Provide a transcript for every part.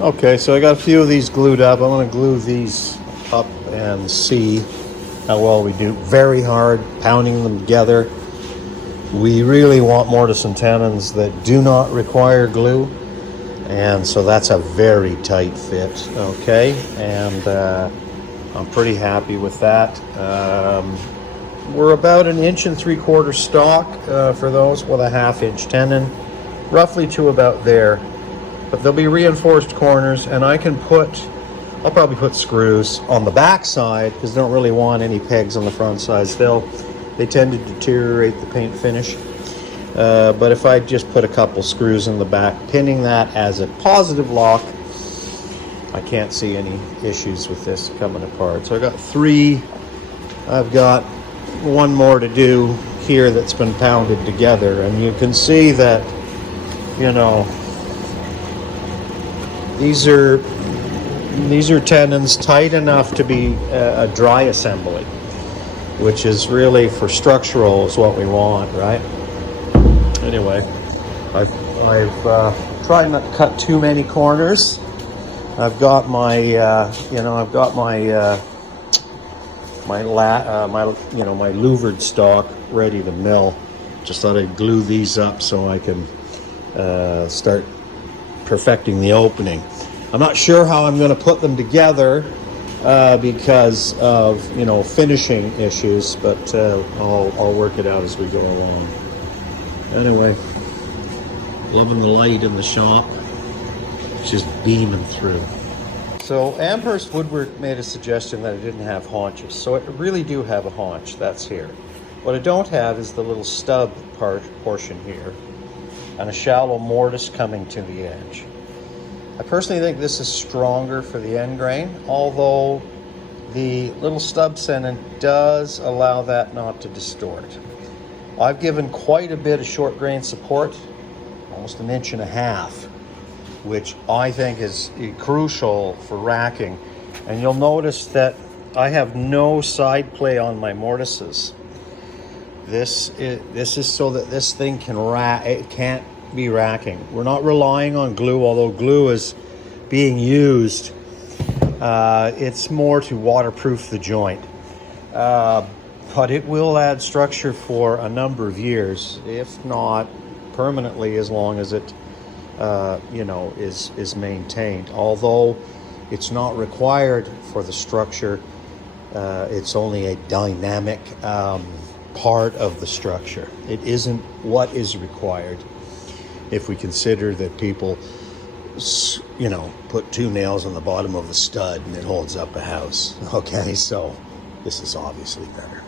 Okay, so I got a few of these glued up. I'm going to glue these up and see how well we do. Very hard, pounding them together. We really want mortise and tenons that do not require glue, and so that's a very tight fit. Okay, and I'm pretty happy with that. We're about 1.75 inch stock for those with a 1/2 inch tenon, roughly to about there. But there'll be reinforced corners, and I'll probably put screws on the back side because I don't really want any pegs on the front sides. They tend to deteriorate the paint finish. But if I just put a couple screws in the back, pinning that as a positive lock, I can't see any issues with this coming apart. So I got 3. I've got one more to do here that's been pounded together, and you can see that, you know, these are tenons tight enough to be a dry assembly, which is really for structural is what we want, right? Anyway, I've tried not to cut too many corners. I've got my my louvered stock ready to mill. Just thought I'd glue these up so I can start perfecting the opening. I'm not sure how I'm going to put them together because of finishing issues, but I'll work it out as we go along. Anyway, loving the light in the shop. It's just beaming through. So Amherst Woodwork made a suggestion that it didn't have haunches. So I really do have a haunch. That's here. What I don't have is the little stub portion here, and a shallow mortise coming to the edge. I personally think this is stronger for the end grain, although the little stub tenon does allow that not to distort. I've given quite a bit of short grain support, almost 1.5 inches, which I think is crucial for racking. And you'll notice that I have no side play on my mortises. This is so that this thing can rack. It can't be racking. We're not relying on glue, although glue is being used. It's more to waterproof the joint. But it will add structure for a number of years, if not permanently, as long as it is maintained. Although it's not required for the structure, it's only a dynamic part of the structure. It isn't what is required if we consider that people put 2 nails on the bottom of a stud and it holds up a house. Okay, so this is obviously better.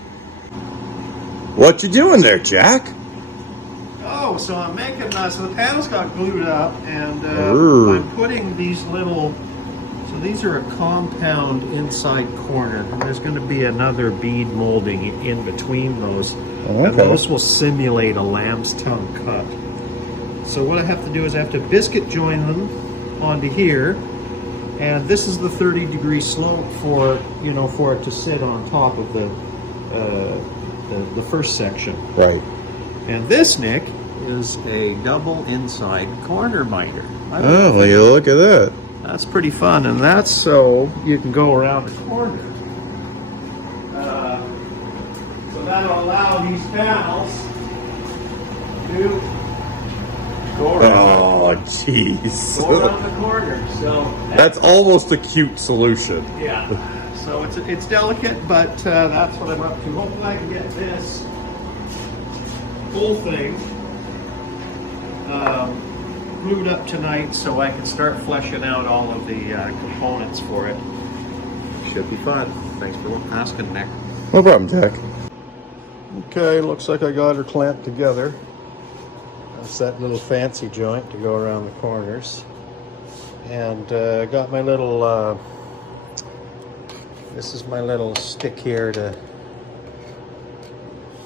What you doing there, Jack? Oh, so I'm making, so the panels got glued up, and I'm putting these little, so these are a compound inside corner, and there's going to be another bead molding in between those, and those will simulate a lamb's tongue cut. So what I have to do is I have to biscuit join them onto here, and this is the 30-degree slope for it to sit on top of the first section. Right. And this, Nick, is a double inside corner miter. Oh, look at that. That's pretty fun, and that's so you can go around the corner. So that'll allow these panels to go around. Oh, jeez. Go around the corner. So that's almost a cute solution. Yeah. So it's delicate, but that's what I'm up to. Hopefully I can get this whole thing glued up tonight so I can start fleshing out all of the components for it. Should be fun. Thanks for asking, Nick. No problem, Jack. Okay, looks like I got her clamped together. That's that little fancy joint to go around the corners. And I got my little this is my little stick here to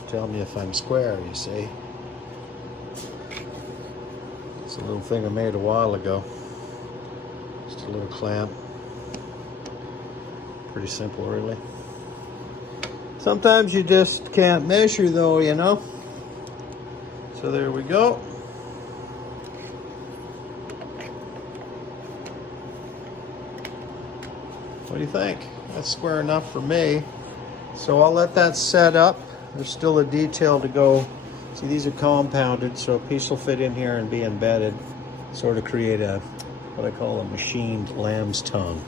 tell me if I'm square, you see. It's a little thing I made a while ago. Just a little clamp. Pretty simple, really. Sometimes you just can't measure though, you know. So there we go. What do you think? That's square enough for me. So I'll let that set up. There's still a detail to go. See, these are compounded, so a piece will fit in here and be embedded. Sort of create a, what I call a machined lamb's tongue,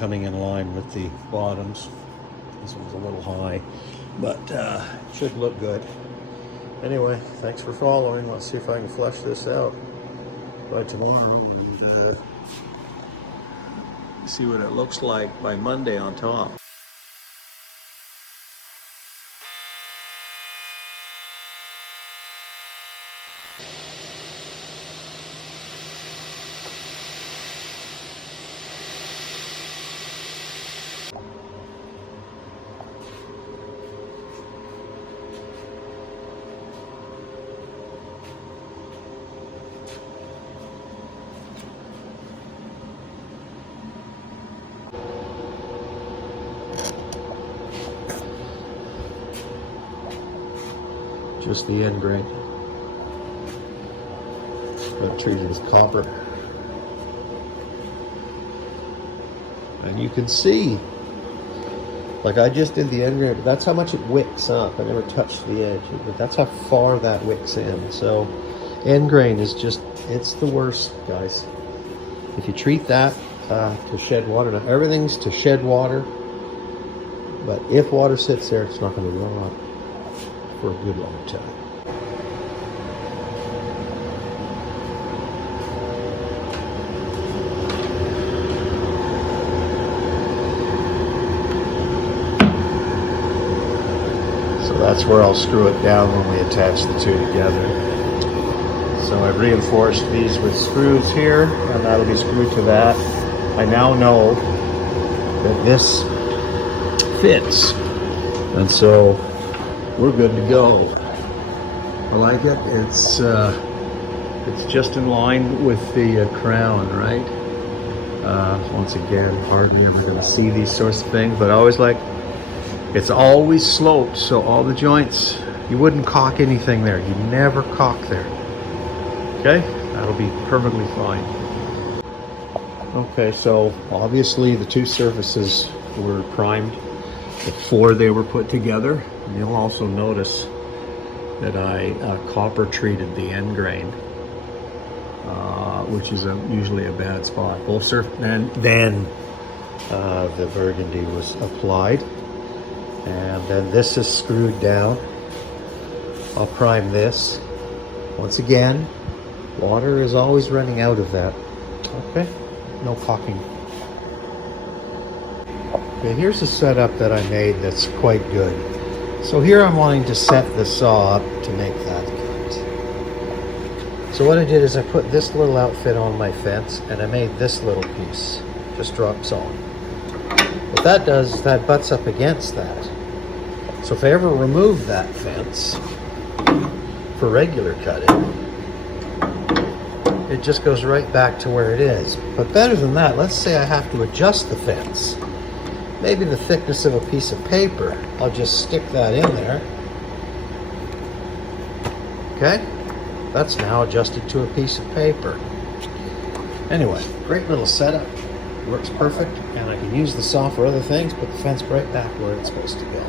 coming in line with the bottoms. This one's a little high, but should look good. Anyway, thanks for following. Let's see if I can flesh this out by tomorrow and see what it looks like by Monday on top. Just the end grain, but treated as copper. And you can see, like I just did the end grain, that's how much it wicks up. I never touched the edge, but that's how far that wicks in. So end grain is just, it's the worst, guys. If you treat that to shed water, now everything's to shed water, but if water sits there, it's not going to rot for a good long time. So that's where I'll screw it down when we attach the two together. So I've reinforced these with screws here, and that'll be screwed to that. I now know that this fits, and so we're good to go. I like it. It's just in line with the crown, right? Once again, hardly ever going to see these sorts of things, but I always like, it's always sloped, so all the joints, you wouldn't caulk anything there. You never caulk there. Okay, that'll be perfectly fine. Okay, so obviously the two surfaces were primed before they were put together. And you'll also notice that I copper treated the end grain, which is usually a bad spot. Then the burgundy was applied, and then this is screwed down. I'll prime this. Once again, water is always running out of that. Okay, no caulking. Okay, here's a setup that I made that's quite good. So here I'm wanting to set the saw up to make that cut. So what I did is I put this little outfit on my fence, and I made this little piece. Just drops on. What that does is that butts up against that. So if I ever remove that fence for regular cutting, it just goes right back to where it is. But better than that, let's say I have to adjust the fence. Maybe the thickness of a piece of paper. I'll just stick that in there. Okay, that's now adjusted to a piece of paper. Anyway, great little setup. Works perfect, and I can use the saw for other things, put the fence right back where it's supposed to go.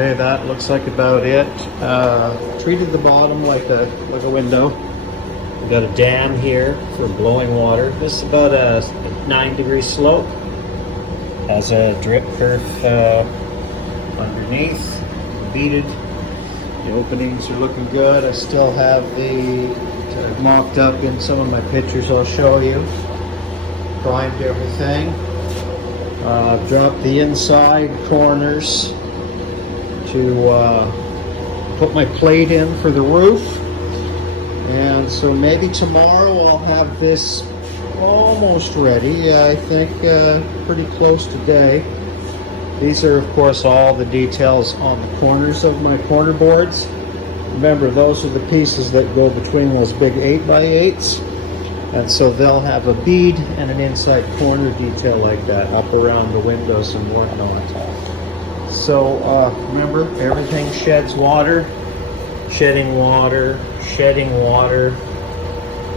Okay, that looks like about it. Treated the bottom like a window. We got a dam here for blowing water. This is about a 9-degree slope. Has a drip curve underneath, beaded. The openings are looking good. I still have the mocked up in some of my pictures I'll show you. Primed everything. Dropped the inside corners to put my plate in for the roof. And so maybe tomorrow I'll have this almost ready. I think pretty close today. These are, of course, all the details on the corners of my corner boards. Remember, those are the pieces that go between those big 8x8s. And so they'll have a bead and an inside corner detail like that up around the windows and whatnot. So remember, everything sheds water, shedding water, shedding water.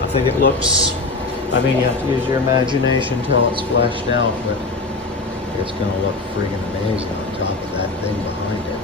I think it looks, I mean, you have to use your imagination until it's fleshed out, but it's going to look friggin' amazing on top of that thing behind it.